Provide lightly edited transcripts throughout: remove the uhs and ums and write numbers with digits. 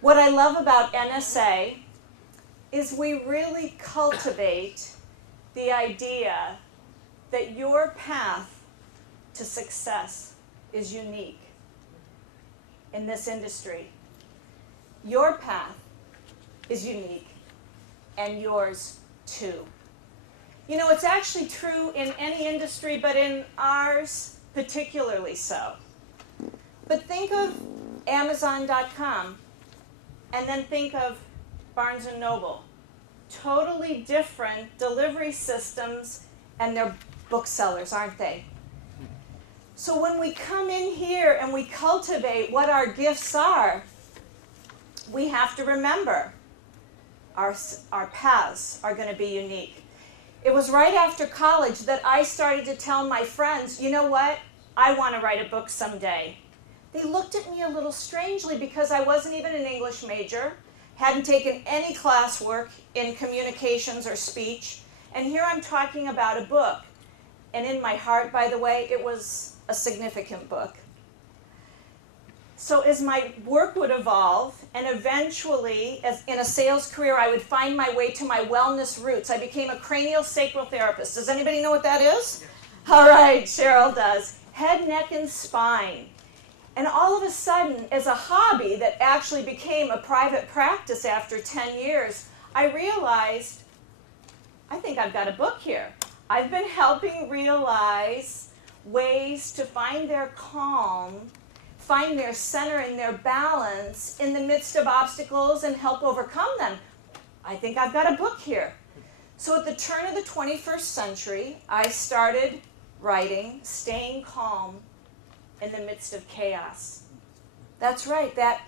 What I love about NSA is we really cultivate the idea that your path to success is unique in this industry. Your path is unique, and yours too. You know, it's actually true in any industry, but in ours particularly so. But think of Amazon.com, and then think of Barnes & Noble. Totally different delivery systems, and they're booksellers, aren't they? So when we come in here and we cultivate what our gifts are, we have to remember our paths are going to be unique. It was right after college that I started to tell my friends, you know what? I want to write a book someday. They looked at me a little strangely because I wasn't even an English major, hadn't taken any classwork in communications or speech, and here I'm talking about a book. And in my heart, by the way, it was a significant book. So as my work would evolve, and eventually, as in a sales career, I would find my way to my wellness roots. I became a craniosacral therapist. Does anybody know what that is? All right, Cheryl does. Head, neck, and spine. And all of a sudden, as a hobby that actually became a private practice after 10 years, I realized, I think I've got a book here. I've been helping realize ways to find their calm, find their center and their balance in the midst of obstacles and help overcome them. I think I've got a book here. So at the turn of the 21st century, I started writing Staying Calm in the Midst of Chaos. That's right, that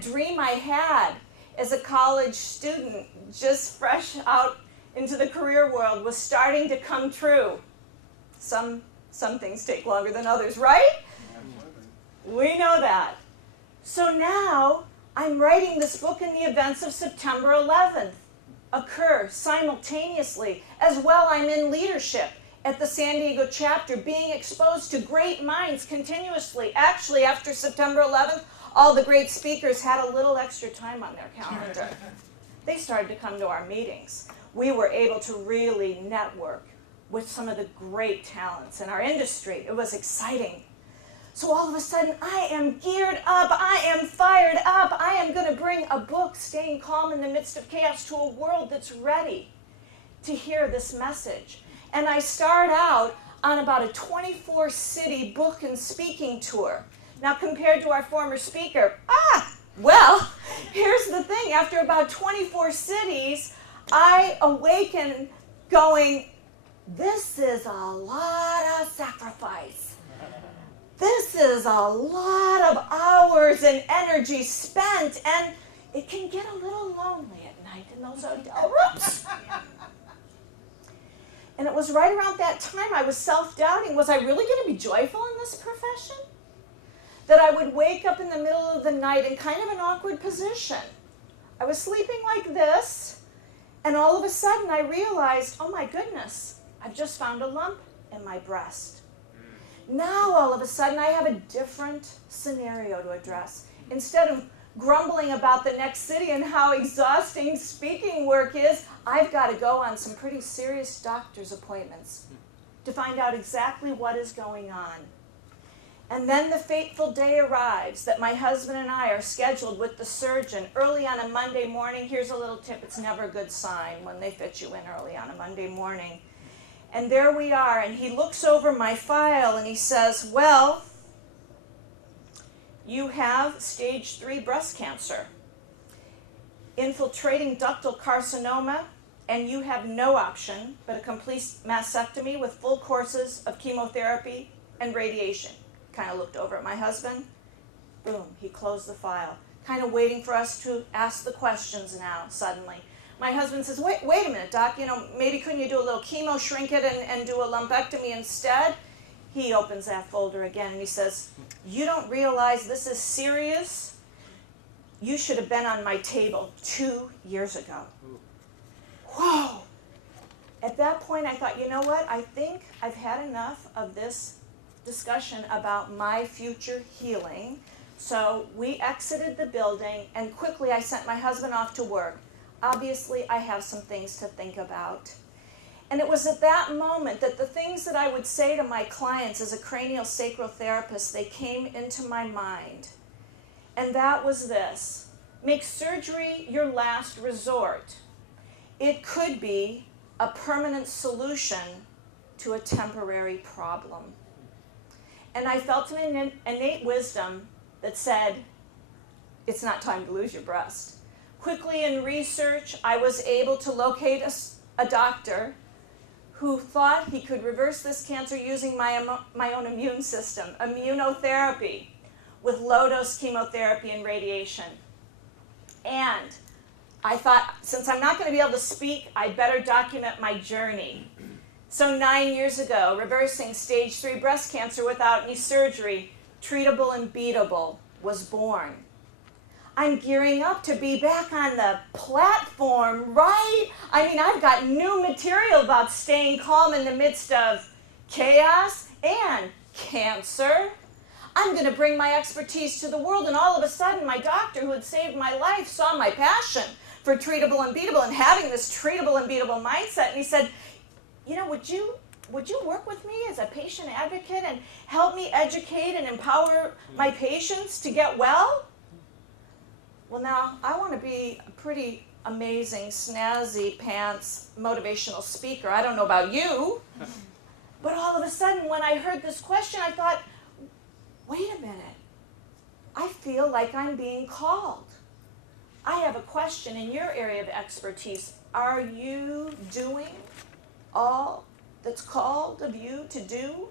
dream I had as a college student, just fresh out into the career world, was starting to come true. Some things take longer than others, right? We know that. So now I'm writing this book, and the events of September 11th occur simultaneously. As well, I'm in leadership at the San Diego chapter, being exposed to great minds continuously. Actually, after September 11th, all the great speakers had a little extra time on their calendar. They started to come to our meetings. We were able to really network with some of the great talents in our industry. It was exciting. So all of a sudden, I am geared up, I am fired up, I am going to bring a book, Staying Calm in the Midst of Chaos, to a world that's ready to hear this message. And I start out on about a 24-city book and speaking tour. Now, compared to our former speaker, well, here's the thing. After about 24 cities, I awaken going, this is a lot of sacrifice. This is a lot of hours and energy spent, and it can get a little lonely at night in those hotel rooms. And it was right around that time I was self-doubting. Was I really going to be joyful in this profession? That I would wake up in the middle of the night in kind of an awkward position. I was sleeping like this, and all of a sudden I realized, oh my goodness, I've just found a lump in my breast. Now all of a sudden I have a different scenario to address. Instead of grumbling about the next city and how exhausting speaking work is, I've got to go on some pretty serious doctor's appointments to find out exactly what is going on. And then the fateful day arrives that my husband and I are scheduled with the surgeon early on a Monday morning. Here's a little tip. It's never a good sign when they fit you in early on a Monday morning. And there we are, and he looks over my file and he says, well, you have stage 3 breast cancer, infiltrating ductal carcinoma, and you have no option but a complete mastectomy with full courses of chemotherapy and radiation. Kind of looked over at my husband. Boom, he closed the file. Kind of waiting for us to ask the questions now, suddenly. My husband says, wait a minute, Doc, maybe couldn't you do a little chemo, shrink it, and do a lumpectomy instead? He opens that folder again and he says, you don't realize this is serious? You should have been on my table 2 years ago. Whoa! At that point, I thought, you know what? I think I've had enough of this discussion about my future healing. So we exited the building, and quickly I sent my husband off to work. Obviously, I have some things to think about. And it was at that moment that the things that I would say to my clients as a cranial sacral therapist, they came into my mind. And that was this: make surgery your last resort. It could be a permanent solution to a temporary problem. And I felt an innate wisdom that said, it's not time to lose your breast. Quickly in research, I was able to locate a doctor who thought he could reverse this cancer using my own immune system, immunotherapy, with low-dose chemotherapy and radiation. And I thought, since I'm not going to be able to speak, I'd better document my journey. So 9 years ago, reversing stage 3 breast cancer without any surgery, treatable and beatable, was born. I'm gearing up to be back on the platform, right? I mean, I've got new material about staying calm in the midst of chaos and cancer. I'm going to bring my expertise to the world, and all of a sudden, my doctor who had saved my life saw my passion for treatable and beatable and having this treatable and beatable mindset, and he said, you know, would you work with me as a patient advocate and help me educate and empower my patients to get well? Well, now, I want to be a pretty amazing, snazzy pants motivational speaker. I don't know about you. But all of a sudden, when I heard this question, I thought, wait a minute. I feel like I'm being called. I have a question in your area of expertise. Are you doing all that's called of you to do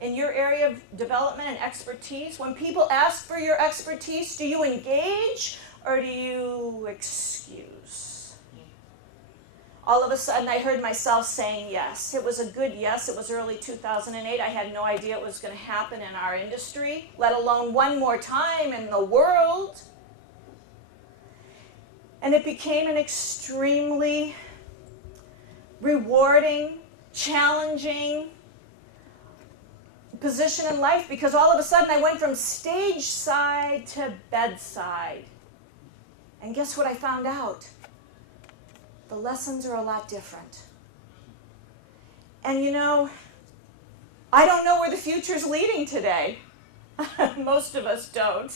in your area of development and expertise? When people ask for your expertise, do you engage or do you excuse? All of a sudden, I heard myself saying yes. It was a good yes. It was early 2008. I had no idea it was going to happen in our industry, let alone one more time in the world. And it became an extremely rewarding, challenging position in life, because all of a sudden I went from stage side to bedside. And guess what I found out? The lessons are a lot different. And you know, I don't know where the future's leading today. Most of us don't,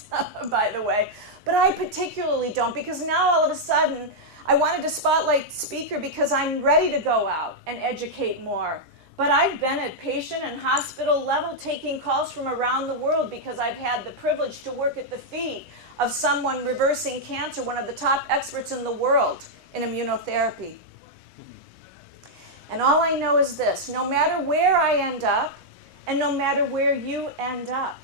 by the way. But I particularly don't, because now all of a sudden I wanted to spotlight speaker because I'm ready to go out and educate more. But I've been at patient and hospital level taking calls from around the world because I've had the privilege to work at the feet of someone reversing cancer, one of the top experts in the world in immunotherapy. And all I know is this: no matter where I end up, and no matter where you end up,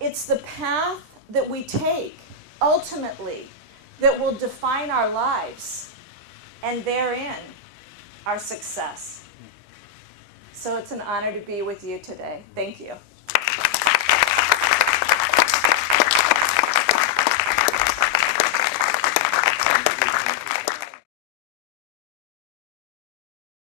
it's the path that we take, ultimately, that will define our lives, and therein, our success. So it's an honor to be with you today. Thank you.